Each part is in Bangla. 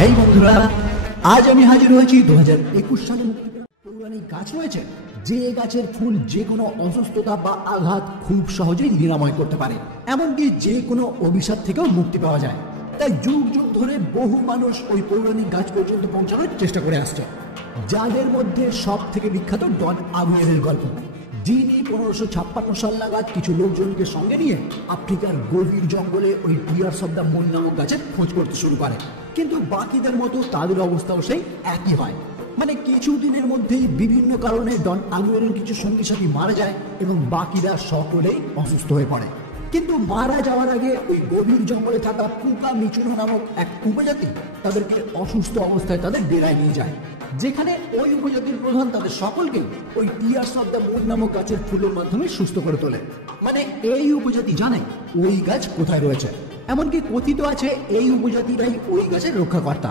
হেই বন্ধুরা, আজ আমি হাজির হয়েছি 2021 সালে পৌরাণিক গাছ রয়েছে যে গাছের ফুল যে কোনো অসুস্থতা বা আঘাত খুব সহজেই নিরাময় করতে পারে, এমনকি যে কোনো অভিশাপ থেকেও মুক্তি পাওয়া যায়। তাই যুগ যুগ ধরে বহু মানুষ ওই পৌরাণিক গাছ পর্যন্ত পৌঁছানোর চেষ্টা করে আসছে, যাদের মধ্যে সব থেকে বিখ্যাত ডন আগুয়েরের গল্প, যিনি 1556 সাল নাগাদ কিছু লোকজনকে সঙ্গে নিয়ে আফ্রিকার গভীর জঙ্গলে ওই টিয়ার্স অফ দ্য মুন নামক গাছের খোঁজ করতে শুরু করে। কিন্তু বাকিদের মতো তাদের অবস্থাও সেই একই হয়, মানে কিছুদিনের মধ্যেই বিভিন্ন কারণে ডন আগুয়েরের কিছু সঙ্গী সাথী মারা যায় এবং বাকিরা সকলেই অসুস্থ হয়ে পড়ে। কিন্তু মারা যাওয়ার আগে ওই গভীর জঙ্গলে থাকা পুকা মিচুনো নামক এক উপজাতি তাদেরকে অসুস্থ অবস্থায় তাদের ডেরায় নিয়ে যায়, যেখানে ওই উপজাতির প্রধান তাদের সকলকে ওই টিয়ার্স অফ দ্য মুন নামক গাছের ফুলের মাধ্যমে সুস্থ করে তোলে। মানে এই উপজাতি জানে ওই গাছ কোথায় রয়েছে, এমনকি কথিত আছে এই উপজাতিরাই ওই গাছের রক্ষাকর্তা।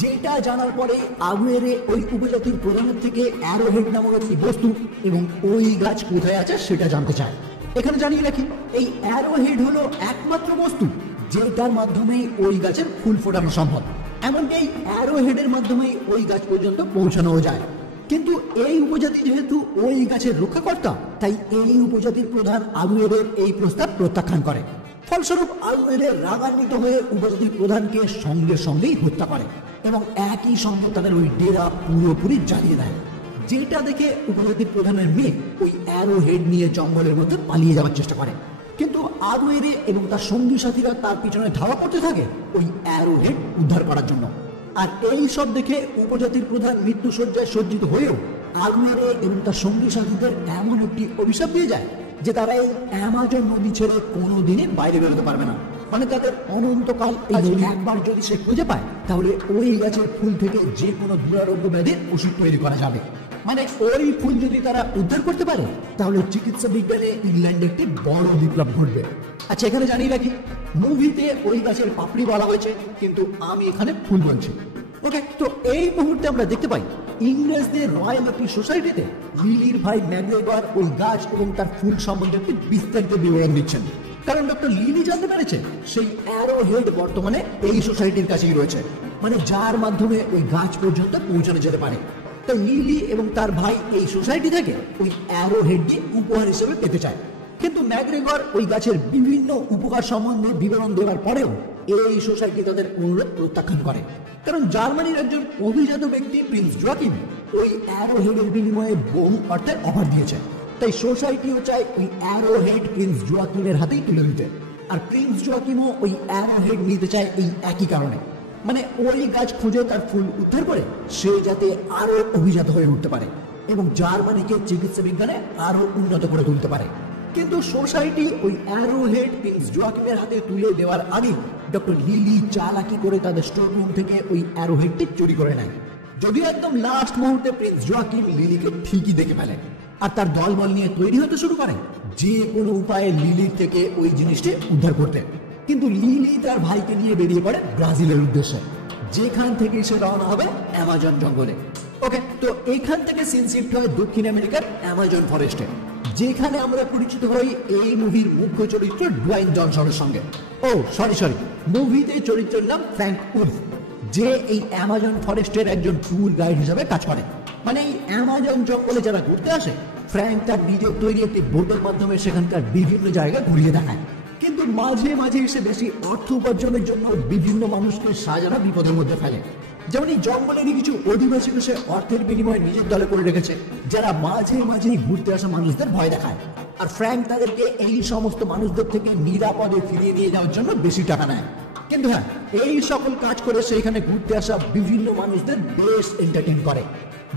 যেটা জানার পরে আগুয়েরে ওই উপজাতির প্রধানের থেকে অ্যারোহেড নামক একটি বস্তু এবং ওই গাছ কোথায় আছে সেটা জানতে চায়। এখানে জানিয়ে রাখি, এই অ্যারোহেড হলো একমাত্র বস্তু যেটার মাধ্যমে ওই গাছের ফুল ফোটানো সম্ভব, এমনকি এই অ্যারোহেডের মাধ্যমে ওই গাছ পর্যন্ত পৌঁছানো যায়। কিন্তু এই উপজাতি যেহেতু ওই গাছের রক্ষাকর্তা, তাই এই উপজাতির প্রধান আগুয়েরের এই প্রস্তাব প্রত্যাখ্যান করে। ফলস্বরূপ আগুয়েরের রাগান্বিত হয়ে উপজাতির প্রধানকে সঙ্গে সঙ্গেই হত্যা করে এবং একই সঙ্গে তাদের ওই ডেরা পুরোপুরি জ্বালিয়ে দেয়। যেটা দেখে উপজাতির প্রধানের মেয়ে ওই অ্যারোহেড নিয়ে জঙ্গলের মধ্যে পালিয়ে যাওয়ার চেষ্টা করে, কিন্তু আগুয়েরে এবং তার সঙ্গী সাথীরা তার পিছনে ধাওয়া করতে থাকে ওই অ্যারোহেড উদ্ধার করার জন্য। আর এই সব দেখে উপজাতির প্রধান মৃত্যুশয্যায় সজ্জিত হয়েও আগুয়েরে এবং তার সঙ্গী সাথীদের এমন একটি অভিশাপ দিয়ে যায় যে তারা এই অ্যামাজন নদী ছেড়ে কোনোদিনই বাইরে বেরোতে পারবে না। মানে তাদের অনন্তকাল এই নদী একবার যদি সে খুঁজে পায় তাহলে ওই গাছের ফুল থেকে যে কোনো দুরারোগ্য ব্যাধির ওষুধ তৈরি করা যাবে। মানে ওই ফুল যদি তারা উদ্ধার করতে পারে তাহলে চিকিৎসা বিজ্ঞানে ইংল্যান্ডে একটি বড় বিপ্লব ঘটবে। আচ্ছা, এখানে জানিয়ে রাখি, মুভিতে ওই গাছের পাপড়ি বলা হয়েছে, কিন্তু আমি এখানে ফুল বলছি। ওকে, তো এই মুহূর্তে আমরা দেখতে পাই ইংরেজদের রয়্যাল একটি সোসাইটিতে লিলির ভাই ম্যাকগ্রেগর ওই গাছ এবং তার ফুল সম্বন্ধে একটি বিস্তারিত বিবরণ দিচ্ছেন, কারণ ডক্টর লিলি জানতে পেরেছে সেই অ্যারোহেড বর্তমানে এই সোসাইটির কাছেই রয়েছে, মানে যার মাধ্যমে ওই গাছ পর্যন্ত পৌঁছানো যেতে পারে। তাই লিলি এবং তার ভাই এই সোসাইটি থেকে ওই অ্যারোহেডটি উপহার হিসেবে পেতে চায়। কিন্তু ম্যাকগ্রেগর ওই গাছের বিভিন্ন উপকার সম্বন্ধে বিবরণ দেওয়ার পরেও এই সোসাইটি তাদের অনুরোধ প্রত্যাখ্যান করে, কারণ জার্মানির একজন অভিজাত ব্যক্তি প্রিন্স জোয়াকিম ওই অ্যারোহেডের বিনিময়ে বহু অর্থের অফার দিয়েছে। তাই সোসাইটিও চায় ওই অ্যারোহেড প্রিন্স জোয়াকিমের হাতেই তুলে দিতে, আর প্রিন্স জোয়াকিমও ওই অ্যারোহেড নিতে চায় এই একই কারণে, মানে ওই গাছ খুঁজে তার ফুল উদ্ধার করে সে যাতে আরো অভিজাত হয়ে উঠতে পারে এবং জার্মানিকে চিকিৎসা বিজ্ঞানে আরো উন্নত করে তুলতে পারে। কিন্তু সোসাইটি ওই অ্যারোহেড প্রিন্স জোয়াকিমের হাতে তুলে দেওয়ার আগে ডক্টর লিলি চালাকি করে তাদের স্টোর রুম থেকে ওই অ্যারোহেডটি চুরি করে নেয়। যদিও একদম লাস্ট মুহূর্তে প্রিন্স জোয়াকিম লিলিকে ঠিকই দেখে ফেলে আর তার দলবল নিয়ে তৈরি হতে শুরু করে যে কোনো উপায়ে লিলির থেকে ওই জিনিসটি উদ্ধার করতে। কিন্তু লিলি তার ভাইকে নিয়ে বেরিয়ে পড়ে ব্রাজিলের উদ্দেশ্যে, যেখান থেকে সে রওনা হবে অ্যামাজন জঙ্গলে। ওকে, তো এখান থেকে সিন শিফট হয় দক্ষিণ আমেরিকার অ্যামাজন ফরেস্টে, যেখানে আমরা পরিচিত হই এই মুভির মুখ্য চরিত্র ডুয়াইন জনসনের সঙ্গে। ও সরি, মুভিতে চরিত্রের নাম ফ্র্যাঙ্ক উলফ, যে এই অ্যামাজন ফরেস্টের একজন ট্যুর গাইড হিসেবে কাজ করে। মানে এই অ্যামাজন জঙ্গলে যারা ঘুরতে আসে, ফ্র্যাঙ্ক তার নিজের তৈরি একটি বোটের মাধ্যমে সেখানকার বিভিন্ন জায়গা ঘুরিয়ে দেখায়, কিন্তু মাঝে মাঝে এসে বেশি অর্থ উপার্জনের জন্য বিভিন্ন মানুষকে সাজানো বিপদের মধ্যে ফেলে। যেমন এই জঙ্গলেরই কিছু অধিবাসীকে সে অর্থের বিনিময়ে নিজের দলে করে রেখেছে, যারা মাঝে মাঝেই ঘুরতে আসা মানুষদের ভয় দেখায়, আর ফ্র্যাঙ্ক তাদেরকে এই সমস্ত মানুষদের থেকে নিরাপদে ফিরিয়ে নিয়ে যাওয়ার জন্য বেশি টাকা নেয়। কিন্তু হ্যাঁ, এই সকল কাজ করে সেইখানে ঘুরতে আসা বিভিন্ন মানুষদের বেশ এন্টারটেইন করে।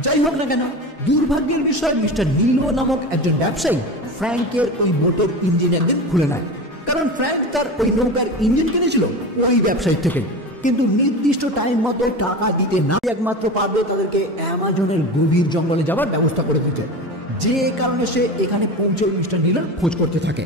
যাই হোক না কেন, দুর্ভাগ্যের বিষয় মিস্টার নীলো নামক একজন ব্যবসায়ী ফ্র্যাঙ্কের ওই মোটর ইঞ্জিন একদিন খুলে নেয়, কারণ ফ্র্যাঙ্ক তার ওই নৌকার ইঞ্জিন কিনেছিল ওই ব্যবসায়ী থেকে, কিন্তু নির্দিষ্ট টাইম মতো টাকা দিতে না একমাত্র পারবে তাদেরকে অ্যামাজনের গভীর জঙ্গলে যাওয়ার ব্যবস্থা করে দিতে, যে কারণে সে এখানে পৌঁছে মিস্টার নীলোর খোঁজ করতে থাকে।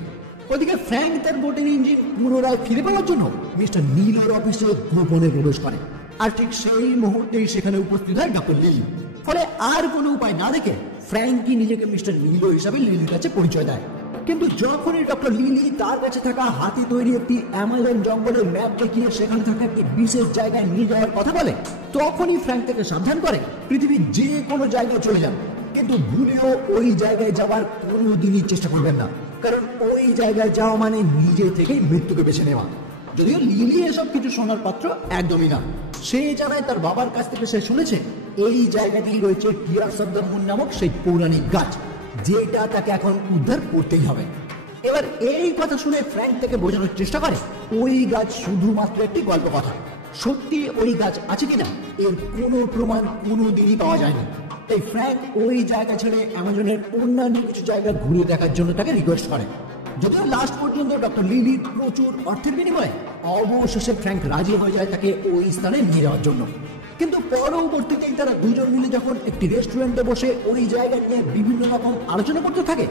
ওদিকে ফ্র্যাঙ্ক তার বোটের ইঞ্জিন পুনরায় ফিরে পাওয়ার জন্য মিস্টার নীলোর অফিসে গোপনে প্রবেশ করে, আর ঠিক সেই মুহূর্তেই সেখানে উপস্থিত হয় ডক্টর লিলি। ফলে আর কোনো উপায় না দেখে ফ্র্যাঙ্কই নিজেকে মিস্টার নীলো হিসাবে লিলির কাছে পরিচয় দেয়। কিন্তু যখনই ডক্টর লিলি তার কাছে থাকা হাতি তৈরি একটি অ্যামাজন জঙ্গলের ম্যাপ দেখিয়ে সেখানে থাকা একটি বিশেষ জায়গায় নিয়ে যাওয়ার কথা বলে, তখনই ফ্র্যাঙ্ক থেকে সাবধান করে পৃথিবীর যে কোনো জায়গায় চলে যান, কিন্তু ভুলেও ওই জায়গায় যাওয়ার কোনোদিনই চেষ্টা করবেন না, কারণ ওই জায়গায় যাওয়া মানে নিজে থেকেই মৃত্যুকে বেছে নেওয়া। যদিও লিলি এসব কিছু শোনার পাত্র একদমই না। সে জানায় তার বাবার কাছ থেকে সে শুনেছে এই জায়গাতেই রয়েছে টিয়ার্স অফ দ্য মুন নামক সেই পৌরাণিক গাছ, যেটা তাকে এখন উদ্ধার করতেই হবে। এবার এই কথা শুনে ফ্র্যাঙ্ক থেকে বোঝানোর চেষ্টা করে ওই গাছ শুধুমাত্র একটি গল্প কথা, সত্যি ওই গাছ আছে কিনা এর কোনো প্রমাণ কোনোদিনই পাওয়া যায়নি। তাই ফ্র্যাঙ্ক ওই জায়গা ছেড়ে অ্যামাজনের অন্যান্য কিছু জায়গা ঘুরে দেখার জন্য তাকে রিকোয়েস্ট করে। যদিও লাস্ট পর্যন্ত ডক্টর লিলির প্রচুর অর্থের বিনিময়ে অবশেষে ফ্র্যাঙ্ক রাজি হয়ে যায় তাকে ওই স্থানে নিয়ে যাওয়ার জন্য। কিন্তু পরবর্তীতেই তারা দুজন মিলে যখন একটি রেস্টুরেন্টে বসে ওই জায়গা নিয়ে বিভিন্ন রকম আলোচনা করতে থাকে,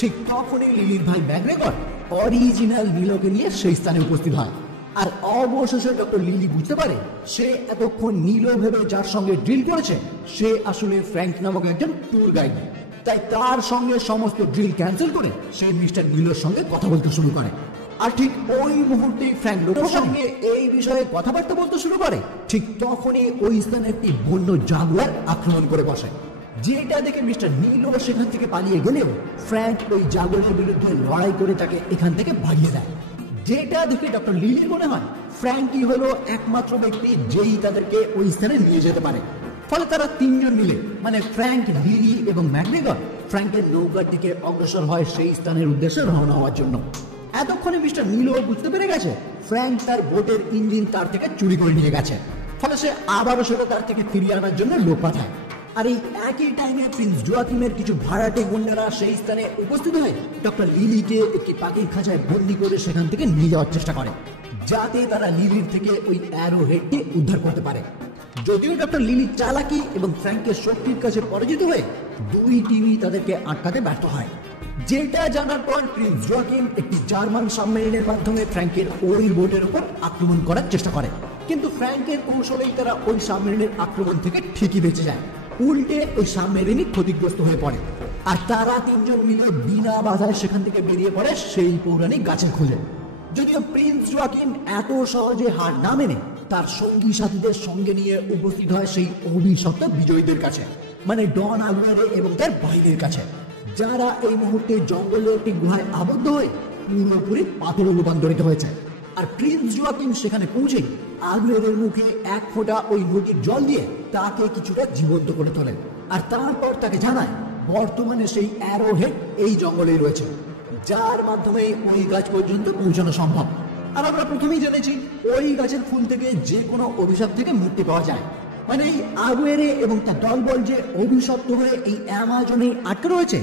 ঠিক তখনই লিলির ভাই ম্যাকগ্রেগর অরিজিনাল নিলোকে নিয়ে সেই স্থানে উপস্থিত হয়। আর অবশেষে ডক্টর লিলি বুঝতে পারে সে এতক্ষণ নীল ভেবে যার সঙ্গে ড্রিল করেছে সে আসলে ফ্র্যাঙ্ক নামক একজন ট্যুর গাইড। তাই তার সঙ্গে সমস্ত ড্রিল ক্যান্সেল করে সে মিস্টার নীলের সঙ্গে কথা বলতে শুরু করে। আর ঠিক ওই মুহূর্তে ফ্র্যাঙ্ক লোকের সঙ্গে এই বিষয়ে কথাবার্তা বলতে শুরু করে, ঠিক তখনই ওই স্থানে একটি বন্য জাগুয়ার আক্রমণ করে বসে, যেটা দেখে মিস্টার নীল সেখান থেকে পালিয়ে গেলেও ফ্র্যাঙ্ক ওই জাগুয়ারের বিরুদ্ধে লড়াই করে তাকে এখান থেকে ভাগিয়ে দেয়। যেটা দেখে ডক্টর লিলির মনে হয় ফ্র্যাঙ্কই হলো একমাত্র ব্যক্তি যেই তাদেরকে ওই স্থানে নিয়ে যেতে পারে। ফলে তারা তিনজন মিলে মানে ফ্র্যাঙ্ক, লিলি এবং ম্যাকগ্রেগর ফ্র্যাঙ্কের নৌকার দিকে অগ্রসর হয় সেই স্থানের উদ্দেশ্যে রওনা হওয়ার জন্য। এতক্ষণে মিস্টার নীলও বুঝতে পেরে গেছে ফ্র্যাঙ্ক তার বোটের ইঞ্জিন তার থেকে চুরি করে নিয়ে গেছে, ফলে সে আবারও সেটা তার থেকে ফিরিয়ে আনার জন্য লোক পাঠায়। আর এই একই টাইমে প্রিন্স জোয়াকিমের কিছু ভাড়াটে গুন্ডারা সেই স্থানে উপস্থিত হয়ে ডক্টর লিলিকে একটি পাখির খাঁচায় বন্দি করে সেখান থেকে নিয়ে যাওয়ার চেষ্টা করে, যাতে তারা লিলির থেকে ওই অ্যারো হেডকে উদ্ধার করতে পারে। যদিও ডক্টর লিলি চালাকি এবং ফ্র্যাঙ্কের শক্তির কাছে পরাজিত হয়ে দুই টিমই তাদেরকে আটকাতে ব্যর্থ হয়। যেটা জানার পর প্রিন্স জোয়াকিম একটি জার্মান সাবমেরিনের মাধ্যমে ফ্র্যাঙ্কের ওই বোটের উপর আক্রমণ করার চেষ্টা করে, কিন্তু ফ্র্যাঙ্কের কৌশলেই তারা ওই সাবমেরিনের আক্রমণ থেকে ঠিকই বেঁচে যায়। উল্টে ওই সাবমেরিনই ক্ষতিগ্রস্ত হয়ে পড়ে, আর তারা তিনজন মিলে বিনা বাধায় সেখান থেকে বেরিয়ে পড়ে সেই পৌরাণিক গাছের খোঁজে। যদিও প্রিন্স জোয়াকিম এত সহজে হার না মেনে তার সঙ্গী সাথীদের সঙ্গে নিয়ে উপস্থিত হয় সেই অভিশপ্ত বিজয়ীদের কাছে, মানে ডন আগুয়ারে এবং তার বাহিনীর কাছে, যারা এই মুহূর্তে জঙ্গলের একটি গুহায় আবদ্ধ হয়ে পুরোপুরি পাথরে রূপান্তরিত হয়েছে। আর প্রিন্স জোয়াকিম সেখানে পৌঁছে আগুয়ারের মুখে এক ফোঁটা ওই নদীর জল দিয়ে তাকে কিছুটা জীবন্ত করে তোলেন, আর তারপর তাকে জানায় বর্তমানে সেই অ্যারো হেড এই জঙ্গলেই রয়েছে, যার মাধ্যমে ওই গাছ পর্যন্ত পৌঁছানো সম্ভব। আর আমরা প্রথমেই জেনেছি ওই গাছের ফুল থেকে যে কোনো অভিশাপ থেকে মুক্তি পাওয়া যায়, মানে এই আগুয়েরে এবং তার দলবল যে অভিশপ্ত হয়ে এই অ্যামাজনে আটকে রয়েছে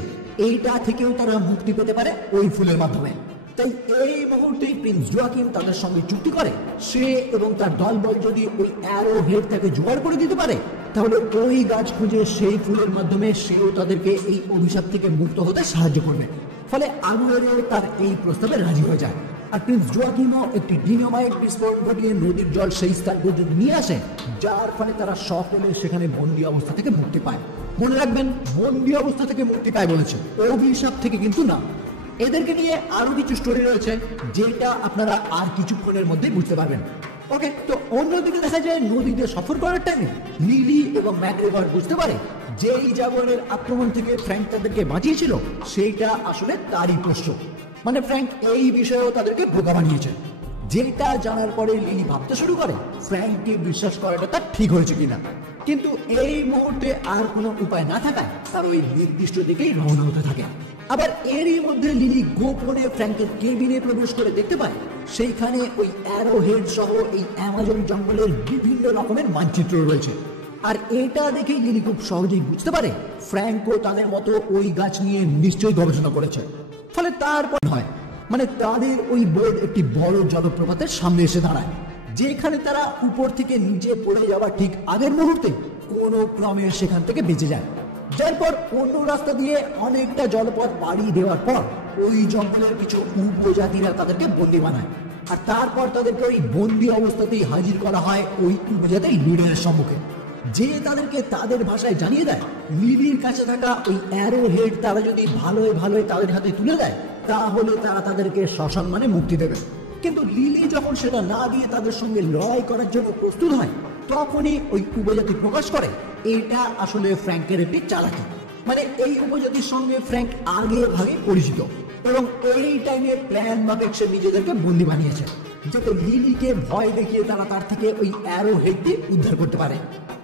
এইটা থেকেও তারা মুক্তি পেতে পারে ওই ফুলের মাধ্যমে। তাই এই মুহূর্তেই প্রিন্স জোয়াকিম তাদের সঙ্গে চুক্তি করে সে এবং তার দলবল যদি ওই অ্যারো হেড তাকে জোগাড় করে দিতে পারে তাহলে ওই গাছ খুঁজে সেই ফুলের মাধ্যমে সেও তাদেরকে এই অভিশাপ থেকে মুক্ত হতে সাহায্য করবে। ফলে আগুয়েরেও তার এই প্রস্তাবে রাজি হয়ে যায়, আর প্রিন্স জোয়াকিমও একটি ডিনামাইট বিস্ফোরণ ঘটিয়ে নদীর জল সেই স্থান পর্যন্ত নিয়ে আসে, যার ফলে তারা সকলে সেখানে বন্দী অবস্থা থেকে মুক্তি পায়। মনে রাখবেন, বন্দী অবস্থা থেকে মুক্তি পায় বলেছে, অভিশাপ থেকে কিন্তু না। এদেরকে নিয়ে আরো কিছু স্টোরি রয়েছে যেটা আপনারা আর কিছুক্ষণের মধ্যেই বুঝতে পারবেন। ওকে, তো অন্যদিকে দেখা যায় নদীতে সফর করার টাইমে লিলি এবং ম্যাকগ্রেগর বুঝতে পারে যেই জাগুয়ারের আক্রমণ থেকে ফ্র্যাঙ্ক তাদেরকে বাঁচিয়েছিল সেইটা আসলে তারই পোষ্য, মানে ফ্র্যাঙ্ক এই বিষয়েও তাদেরকে বোকা বানিয়েছে। যেটা জানার পরে লিলি ভাবতে শুরু করে ফ্র্যাঙ্ককে বিশ্বাস করাটা তার ঠিক হয়েছে কিনা, কিন্তু এই মুহূর্তে আর কোনো উপায় না থাকায় তার ওই নির্দিষ্ট দিকেই রওনা হতে থাকে। আবার এরই মধ্যে লিলি গোপনে ফ্র্যাঙ্কের কেবিনে প্রবেশ করে দেখতে পায় সেইখানে ওই অ্যারো হেড সহ এই অ্যামাজন জঙ্গলের বিভিন্ন রকমের মানচিত্র রয়েছে। আর এটা দেখে লিলি খুব সহজেই বুঝতে পারে ফ্র্যাঙ্কও তাদের মতো ওই গাছ নিয়ে নিশ্চয়ই গবেষণা করেছে। ফলে তারপর হয় মানে তাদের ওই বোর্ড একটি বড় জলপ্রপাতের সামনে এসে দাঁড়ায়, যেখানে তারা উপর থেকে নিচে পড়ে যাওয়ার ঠিক আগের মুহূর্তে কোনো ক্রমে সেখান থেকে বেঁচে যায়। যার পর অন্য রাস্তা দিয়ে অনেকটা জলপথ পাড়ি দেওয়ার পর ওই জঙ্গলের কিছু উপজাতিরা তাদেরকে বন্দী বানায়, আর তারপর তাদেরকে ওই বন্দী অবস্থাতেই হাজির করা হয় ওই উপজাতির লিডারের সম্মুখে, যে তাদেরকে তাদের ভাষায় জানিয়ে দেয় লিলির কাছে থাকা ওই অ্যারো হেড তারা যদি ভালোই তাদের হাতে তুলে দেয় তাহলে তারা তাদেরকে সসম্মানে মুক্তি দেবে। কিন্তু লিলি যখন সেটা না দিয়ে তাদের সঙ্গে লড়াই করার জন্য প্রস্তুত হয়, তখনই ওই উপজাতি প্রকাশ করে এটা আসলে ফ্র্যাঙ্কের একটি চালাকি। মানে এই উপজাতির সঙ্গে ফ্র্যাঙ্ক আগে ভাগে পরিচিত এবং এই টাইমে প্ল্যান মাফিক সে নিজেদেরকে বন্দি বানিয়েছে, যাতে লিলিকে ভয় দেখিয়ে তারা তার থেকে ওই অ্যারো হেড দিয়ে উদ্ধার করতে পারে।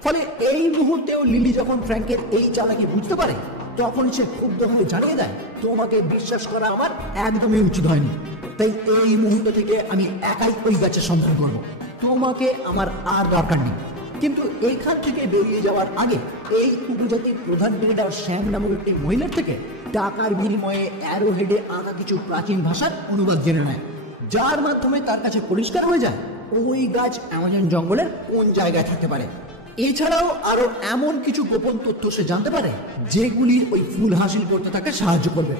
ফলে এই মুহূর্তেও লিলি যখন ফ্র্যাঙ্কের এই চালাকি বুঝতে পারে, তখন সে ক্ষুব্ধ হয়ে জানিয়ে দেয়, তোমাকে বিশ্বাস করা আমার একদমই উচিত হয়নি, তাই এই মুহূর্ত থেকে আমি একাই ওই গাছের সন্ধান করব, তোমাকে আমার আর দরকার নেই। কিন্তু এখান থেকে বেরিয়ে যাওয়ার আগে এই উপজাতির প্রধান লিডার শ্যাম নামক একটি মহিলার থেকে টাকার বিনিময়ে অ্যারো হেডে আনা কিছু প্রাচীন ভাষার অনুবাদ জেনে নেয়, যার মাধ্যমে তার কাছে পরিষ্কার হয়ে যায় ওই গাছ অ্যামাজন জঙ্গলের কোন জায়গায় থাকতে পারে। এছাড়াও আরো এমন কিছু গোপন তথ্য সে জানতে পারে যেগুলি ওই ফুল হাসিল করতে তাকে সাহায্য করবে।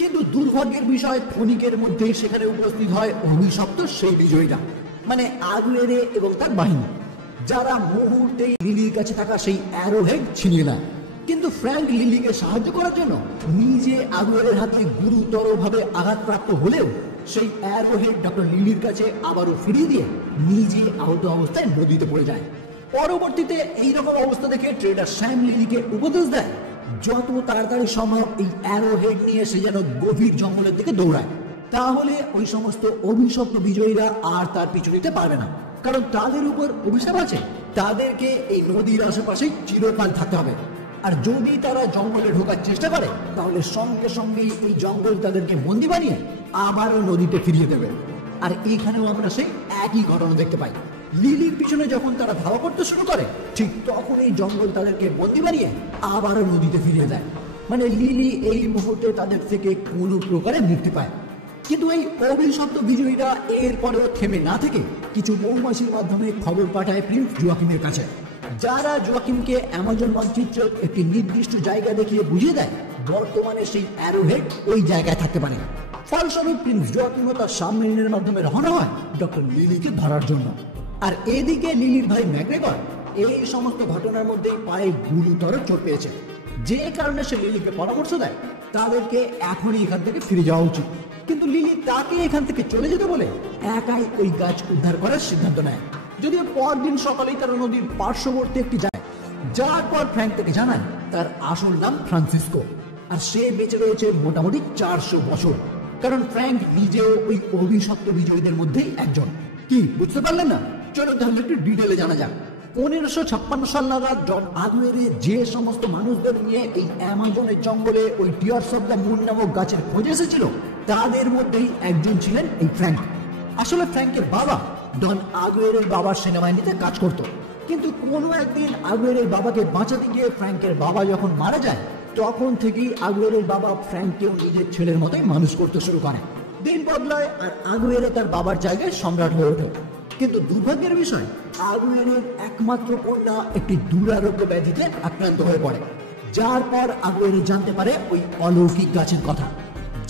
কিন্তু দুর্ভাগ্যের বিষয়, ক্ষণিকের মধ্যেই সেখানে উপস্থিত হয় অভিশপ্ত সেই বিজয়ীরা, মানে আগুয়েরে এবং তার বাহিনী, যারা মুহূর্তেই লিলির কাছে থাকা সেই অ্যারো হেড ছিনিয়ে নেয়। কিন্তু ফ্র্যাঙ্ক লিলিকে সাহায্য করার জন্য নিজে আগুয়েরের হাতে গুরুতরভাবে আঘাতপ্রাপ্ত হলেও সেই অ্যারো হেড ডক্টর লিলির কাছে আবারও ফিরিয়ে দিয়ে নিজে আহত অবস্থায় নদীতে পড়ে যায়। পরবর্তীতে এইরকম অবস্থা দেখে ট্রেডার শ্যাম লিলিকে উপদেশ দেয় যত তাড়াতাড়ি সম্ভব এই অ্যারো হেড নিয়ে সে যেন গভীর জঙ্গলের দিকে দৌড়ায়, তাহলে ওই সমস্ত অভিশপ্ত বিজয়ীরা আর তার পিছু নিতে পারবে না, কারণ তাদের উপর অভিশাপ আছে, তাদেরকে এই নদীর আশেপাশেই চিরকাল থাকতে হবে। আর যদি তারা জঙ্গলে ঢোকার চেষ্টা করে, তাহলে সঙ্গে সঙ্গে এই জঙ্গল তাদেরকে বন্দি বানিয়ে আবারও নদীতে ফিরিয়ে দেবে। আর এখানেও আমরা সেই একই ঘটনা দেখতে পাই। লিলির পিছনে যখন তারা ধাওয়া করতে শুরু করে, ঠিক তখন এই জঙ্গল তাদেরকে বন্দি বানিয়ে আবারও নদীতে ফিরিয়ে দেয়। মানে লিলি এই মুহূর্তে তাদের থেকে কোনো প্রকারে মুক্তি পায়। কিন্তু এই অভিশপ্ত বিজয়ীরা এরপরেও থেমে না থেকে কিছু মৌমাছির মাধ্যমে খবর পাঠায় প্রিন্স জোয়াকিমের কাছে, যারা জোয়াকিমকে অ্যামাজন মানচিত্রের একটি নির্দিষ্ট জায়গা দেখিয়ে বুঝিয়ে দেয় বর্তমানে সেই অ্যারো হেড ওই জায়গায় থাকতে পারে। ফলস্বরূপ প্রিন্স জোয়াকিম তার সাবমেরিনের মাধ্যমে রওনা হয় ডক্টর লিলিকে ধরার জন্য। আর এদিকে লিলির ভাই ম্যাকগ্রেগর এই সমস্ত ঘটনার মধ্যে পায়ে গুরুতর চোট পেয়েছে, যে কারণে সে লিলিকে পরামর্শ দেয় তাদেরকে এখনই এখান থেকে ফিরে যাওয়া উচিত। কিন্তু লিলি তাকে এখান থেকে চলে যেতে বলে একাই ওই গাছ উদ্ধার করার সিদ্ধান্ত নেয়। যদিও পরদিন সকালেই তারা নদীর পার্শ্ববর্তী একটি যায়, যার পর ফ্র্যাঙ্ক থেকে জানায় তার আসল নাম ফ্রান্সিসকো, আর সে বেঁচে রয়েছে মোটামুটি 400 বছর, কারণ ফ্র্যাঙ্ক নিজেও ওই অভিশপ্ত বিজয়ীদের মধ্যেই একজন। কি বুঝতে পারলেন না? চলো তাহলে একটু ডিটেলে জানা যাক। 1556 সাল নাগাদ জন আগুয়েরে যে সমস্ত মানুষদের নিয়ে এই অ্যামাজনের জঙ্গলে ওই টিয়ার্স অফ দ্য মুন নামক গাছের খোঁজ এসেছিল, তাদের মধ্যেই একজন ছিলেন এই ফ্র্যাঙ্ক। আসলে ফ্র্যাঙ্কের বাবা ডন আগুয়েরের বাবার সেনাবাহিনীতে কাজ করত, কিন্তু কোনো একদিন আগুয়েরের বাবাকে বাঁচাতে গিয়ে ফ্র্যাঙ্কের বাবা যখন মারা যায়, তখন থেকেই আগুয়েরের বাবা ফ্র্যাঙ্ককেও নিজের ছেলের মতোই মানুষ করতে শুরু করে। দিন বদলায় আর আগুয়েরে তার বাবার জায়গায় সম্রাট হয়ে ওঠে। কিন্তু দুর্ভাগ্যের বিষয়, আগুয়েরের একমাত্র কন্যা একটি দুরারোগ্য ব্যাধিতে আক্রান্ত হয়ে পড়ে, যার পর আগুয়েরে জানতে পারে ওই অলৌকিক গাছের কথা,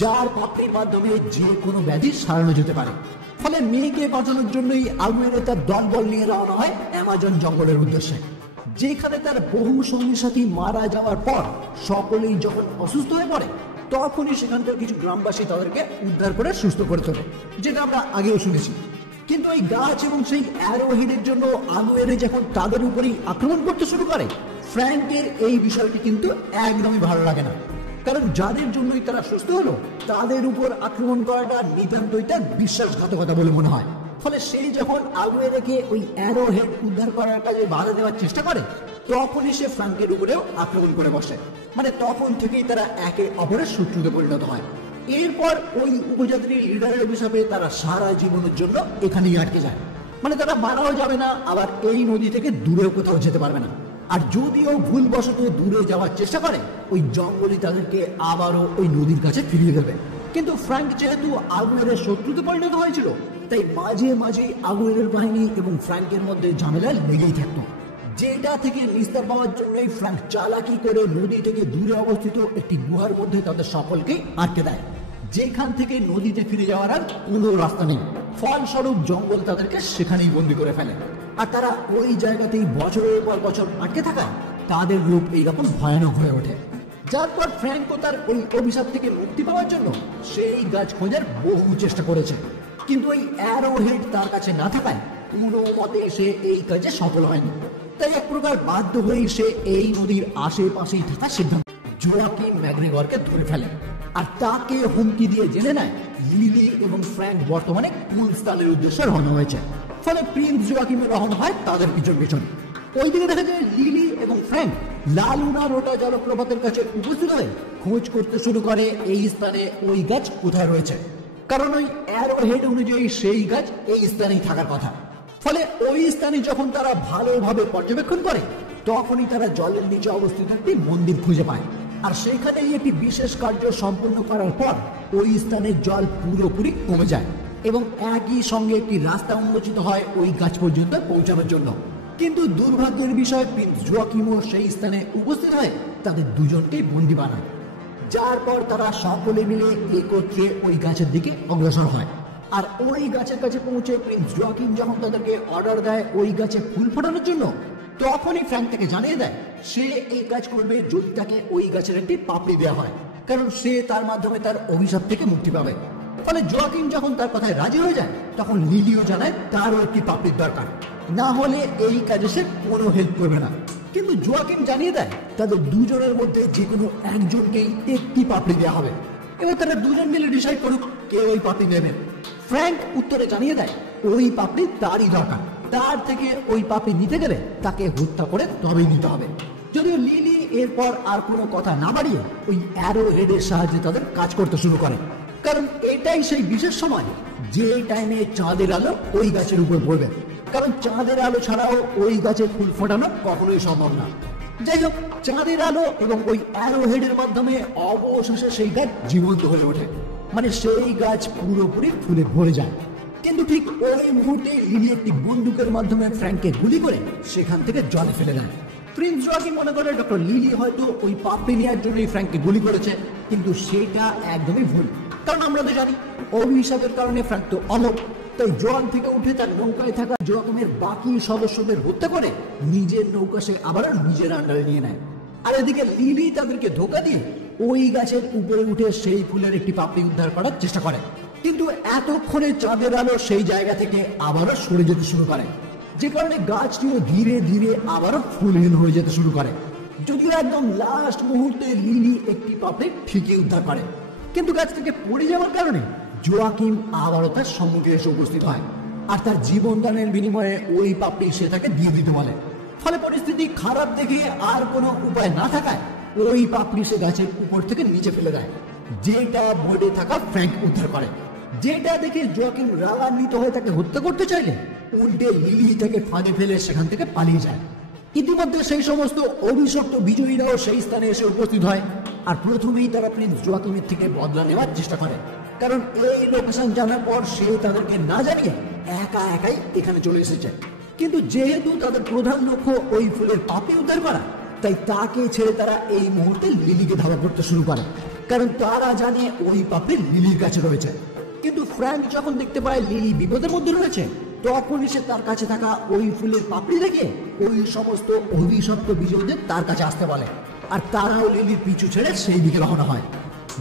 যার পাপড়ির মাধ্যমে যে কোনো ব্যাধি সারানো যেতে পারে। ফলে মেয়েকে বাঁচানোর জন্যই আগুয়েরে তার দলবল নিয়ে রওনা হয় অ্যামাজন জঙ্গলের উদ্দেশ্যে, যেখানে তার বহু সঙ্গী সাথী মারা যাওয়ার পর সকলেই যখন অসুস্থ হয়ে পড়ে, তখনই সেখানকার কিছু গ্রামবাসী তাদেরকে উদ্ধার করে সুস্থ করে তোলে, যেটা আমরা আগেও শুনেছি। কিন্তু এই গাছ এবং সেই অ্যারোহেডের জন্য আগুয়েরে যখন তাদের উপরেই আক্রমণ করতে শুরু করে, ফ্র্যাঙ্কের এই বিষয়টি কিন্তু একদমই ভালো লাগে না, কারণ যাদের জন্যই তারা সুস্থ হলো তাদের উপর আক্রমণ করাটা নিতান্তই তার বিশ্বাসঘাতকতা বলে মনে হয়। ফলে সে যখন আগুয়েরেকে ওই অ্যারোহেড উদ্ধার করার কাজে বাধা দেওয়ার চেষ্টা করে, তখনই সে ফ্র্যাঙ্কের উপরেও আক্রমণ করে বসে। মানে তখন থেকেই তারা একে অপরের শত্রুতে পরিণত হয়। এরপর ওই উপজাতির লিডারের অভিশাপে তারা সারা জীবনের জন্য এখানেই আটকে যায়। মানে তারা মারাও যাবে না, আবার এই নদী থেকে দূরেও কোথাও যেতে পারবে না। আর যদিও ভুলবশত দূরে যাওয়ার চেষ্টা করে, ওই জঙ্গলই তাদেরকে আবারও ওই নদীর কাছে ফিরিয়ে দেবে। কিন্তু ফ্র্যাঙ্ক যেহেতু আগুয়েরের শত্রুতে পরিণত হয়েছিল, তাই মাঝে মাঝে আগুয়েরের বাহিনী এবং ফ্র্যাঙ্কের মধ্যে ঝামেলা লেগেই থাকতো, যেটা থেকে নিস্তার পাওয়ার জন্যই ফ্র্যাঙ্ক চালাকি করে নদী থেকে দূরে অবস্থিত একটি গুহার মধ্যে তাদের সকলকে আটকে দেয়, যেখান থেকে নদীতে ফিরে যাওয়ার আর কোনো রাস্তা নেই। ফলস্বরূপ জঙ্গল তাদেরকে সেখানেই বন্দি করে ফেলে। আর তারা ওই জায়গাতেই বছরের পর বছর আটকে থাকায় তাদের রূপ এইরকম ভয়ানক হয়ে ওঠে। যার পর ফ্র্যাঙ্কো তার ওই অভিশাপ থেকে মুক্তি পাওয়ার জন্য সেই গাছ খোঁজার বহু চেষ্টা করেছে, কিন্তু ওই অ্যারোহেড তার কাছে না থাকায় কোনো মতে সে এই কাজে সফল হয়নি। তাই এক প্রকার বাধ্য হয়ে সে এই নদীর আশেপাশেই থাকার সিদ্ধান্ত জোয়াকিম ম্যাকগ্রেগরকে ধরে ফেলে আর তাকে হুমকি দিয়ে জেনে নেয় লিলি এবং ফ্র্যাঙ্ক বর্তমানে কোন স্থানের উদ্দেশ্যে রওনা হয়েছে। ফলে প্রিন্স জোয়াকিমের রওনা হয় তাদের পিছন পিছন। ওইদিকে দেখা যায় লিলি এবং ফ্র্যাঙ্ক লালুনা রোটা জলপ্রপাতের কাছে উপস্থিত হয়ে খোঁজ করতে শুরু করে এই স্থানে ওই গাছ কোথায় রয়েছে, কারণ ওই অ্যারোহেড অনুযায়ী সেই গাছ এই স্থানেই থাকার কথা। ফলে ওই স্থানে যখন তারা ভালোভাবে পর্যবেক্ষণ করে তখনই তারা জলের নিচে অবস্থিত একটি মন্দির খুঁজে পায়, আর সেখানেই একটি বিশেষ কার্য সম্পন্ন করার পর ওই স্থানের জল পুরোপুরি কমে যায় এবং একই সঙ্গে একটি রাস্তা উন্মোচিত হয় ওই গাছ পর্যন্ত পৌঁছানোর জন্য। কিন্তু দুর্ভাগ্যের বিষয় প্রিন্স জোয়াকিমও সেই স্থানে উপস্থিত হয় তাদের দুজনকেই বন্দী বানায়, যার পর তারা সকলে মিলে একত্রে ওই গাছের দিকে অগ্রসর হয়। আর ওই গাছের কাছে পৌঁছে প্রিন্স জোয়াকিম যখন তাদেরকে অর্ডার দেয় ওই গাছে ফুল ফোটানোর জন্য, তখনই ফ্র্যাঙ্ক তাকে জানিয়ে দেয় সে এই কাজ করবে যদি তাকে ওই গাছের একটি পাপড়ি দেওয়া হয়, কারণ সে তার মাধ্যমে তার অভিশাপ থেকে মুক্তি পাবে। ফলে জোয়াকিম যখন তার কথায় রাজি হয়ে যায় তখন লিলিও জানায় তারও একটি পাপড়ির দরকার, না হলে এই কাজে সে কোনো হেল্প করবে না। কিন্তু জোয়াকিম জানিয়ে দেয় তাদের দুজনের মধ্যে যে কোনো একজনকেই একটি পাপড়ি দেওয়া হবে। এবার তারা দুজন মিলে ডিসাইড করুক কে ওই পাপড়ি নেবেন। ফ্র্যাঙ্ক উত্তরে জানিয়ে দেয় ওই পাপড়ি তারই দরকার, তার থেকে ওই পাপড়ি নিতে গেলে তাকে হত্যা করে তবেই নিতে হবে। যদিও লিলি এরপর আর কোনো কথা না বাড়িয়ে ওই অ্যারো হেডের সাহায্যে তাদের কাজ করতে শুরু করে, কারণ এটাই সেই বিশেষ সময় যে টাইমে চাঁদের আলো ওই গাছের উপর পড়বে, কারণ চাঁদের আলো ছাড়াও ওই গাছে ফুল ফোটানো কখনোই সম্ভব না। যাই হোক, চাঁদের আলো এবং ওই অ্যারো হেডের মাধ্যমে অবশেষে সেই গাছ জীবন্ত হয়ে ওঠে, মানে সেই গাছ পুরোপুরি ফুলে ভরে যায়। কিন্তু ঠিক ওই মুহূর্তে লিলি একটি বন্দুকের মাধ্যমে ফ্র্যাঙ্ককে গুলি করে সেখান থেকে জলে ফেলে দেয়। প্রিন্স জোয়াকিম মনে করে ডক্টর লিলি হয়তো ওই পাপড়ি নেওয়ার জন্যই ফ্র্যাঙ্ককে গুলি করেছে, কিন্তু সেটা একদমই ভুল, কারণ আমরা তো জানি অভিশাপের কারণে ফ্র্যাঙ্ক তো অমর। তাই জল থেকে উঠে তার নৌকায় থাকা জোয়াকিমের বাকি সদস্যদের হত্যা করে নিজের নৌকা সে আবার নিজের আন্ডারে নিয়ে নেয়। আর এদিকে লিলি তাদেরকে ধোঁকা দিয়ে ওই গাছের উপরে উঠে সেই ফুলের একটি পাপড়ি উদ্ধার করার চেষ্টা করে, কিন্তু এতক্ষণে চাঁদের আলো সেই জায়গা থেকে আবারও সরে যেতে শুরু করে, যে কারণে গাছটিও ধীরে ধীরে আবারও ফুলহীন হয়ে যেতে শুরু করে। যদিও একদম লাস্ট মুহূর্তে লিলি একটি পাপড়ি ঠিকই উদ্ধার করে, কিন্তু গাছ থেকে পড়ে যাওয়ার কারণে জোয়াকিম আবারও তার সম্মুখে এসে উপস্থিত হয় আর তার জীবনদানের বিনিময়ে ওই পাপড়ি সে তাকে দিয়ে দিতে বলে। ফলে পরিস্থিতি খারাপ দেখে আর কোনো উপায় না থাকায় ওই পাপড়ি সে গাছের উপর থেকে নিচে ফেলে দেয়, যেটা বোর্ডে থাকা ফ্র্যাঙ্ক উদ্ধার করে। যেটা দেখে জোয়াকিম রাগান্বিত হয়ে তাকে হত্যা করতে চাইলে উল্টে লিলি তাকে ফাঁদে ফেলে সেখান থেকে পালিয়ে যায়। ইতিমধ্যে সেই সমস্ত অভিশপ্ত বিজয়ীরাও সেই স্থানে এসে উপস্থিত হয়, আর প্রথমেই তারা প্রিন্স জোয়াকিমের থেকে বদলা নেওয়ার চেষ্টা করে, কারণ এই লোকেশন জানার পর সে তাদেরকে না জানিয়ে একা একাই এখানে চলে এসেছে। কিন্তু যেহেতু তাদের প্রধান লক্ষ্য ওই ফুলের পাপড়ি উদ্ধার করা, তাই তাকে ছেড়ে তারা এই মুহূর্তে লিলিকে ধাওয়া করতে শুরু করে, কারণ তারা জানে ওই পাপড়ি লিলির কাছে রয়েছে। কিন্তু ফ্র্যাঙ্ক যখন দেখতে পায় লিলি বিপদের মধ্যে রয়েছে, তখনই সে তার কাছে থাকা ওই ফুলের পাপড়ি দেখে ওই সমস্ত অভিশপ্ত বিজয়ীদের তার কাছে আসতে বলে, আর তারাও লিলির পিছু ছেড়ে সেই দিকে রওনা হয়।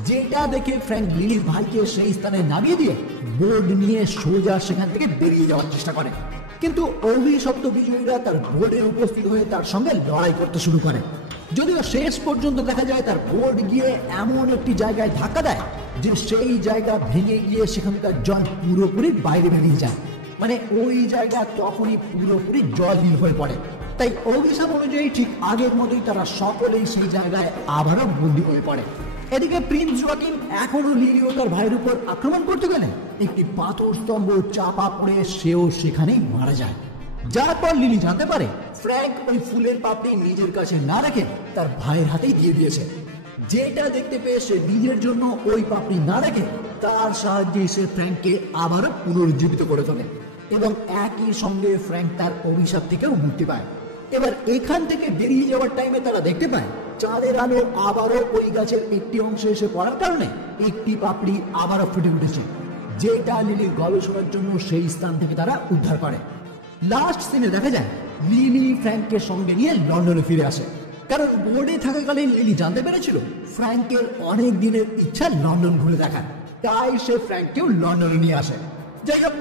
যেটা দেখে ফ্র্যাঙ্ক লিলির ভাইকে সেই স্থানে নামিয়ে দিয়ে বোর্ড নিয়ে সোজা সেখান থেকে বেরিয়ে যাওয়ার চেষ্টা করে, কিন্তু অভিশপ্ত বিজয়ীরা তার বোর্ডে উপস্থিত হয়ে তার সঙ্গে লড়াই করতে শুরু করে। যদিও শেষ পর্যন্ত দেখা যায় তার বোর্ড গিয়ে এমন একটি জায়গায় ধাক্কা দেয় যে সেই জায়গা ভেঙে গিয়ে সেখানকার জল পুরোপুরি বাইরে বেরিয়ে যায়, মানে ওই জায়গা তখনই পুরোপুরি জলহীন হয়ে পড়ে। তাই অভিশাপ অনুযায়ী ঠিক আগের মতোই তারা সকলেই সেই জায়গায় আবারও বন্দী হয়ে পড়ে। এদিকে প্রিন্স জোয়াকিম এখনো লিলি ও তার ভাইয়ের উপর আক্রমণ করতে গেলে একটি পাথর স্তম্ভ চাপা পড়ে সেও সেখানেই মারা যায়। যার পর লিলি জানতে পারে ফ্র্যাঙ্ক ওই ফুলের পাপড়ি নিজের কাছে না রেখে তার ভাইয়ের হাতেই দিয়ে দিয়েছে। যেটা দেখতে পেয়ে সে নিজের জন্য ওই পাপড়ি না রেখে তার সাহায্যে সে ফ্র্যাঙ্ককে আবারও পুনরুজ্জীবিত করে তোলে এবং একই সঙ্গে ফ্র্যাঙ্ক তার অভিশাপ থেকেও মুক্তি পায়। এবার এখান থেকে বেরিয়ে যাওয়ার টাইমে তারা দেখতে পায় চাঁদের আলো আবারও ওই গাছের একটি অংশে এসে পড়ার কারণে একটি পাপড়ি আবারও ফুটে উঠেছে, যেটা লিলির গবেষণার জন্য সেই স্থান থেকে তারা উদ্ধার করে। লাস্ট সিনে দেখা যায় লিলি ফ্র্যাঙ্ককে সঙ্গে নিয়ে লন্ডনে ফিরে আসে কারণ বোর্ডে থাকাকালীন লিলি জানতে পেরেছিল ফ্র্যাঙ্কের অনেক দিনের ইচ্ছা লন্ডন ঘুরে দেখার, তাই সে ফ্র্যাঙ্ককেও লন্ডনে নিয়ে আসে। যাই হোক,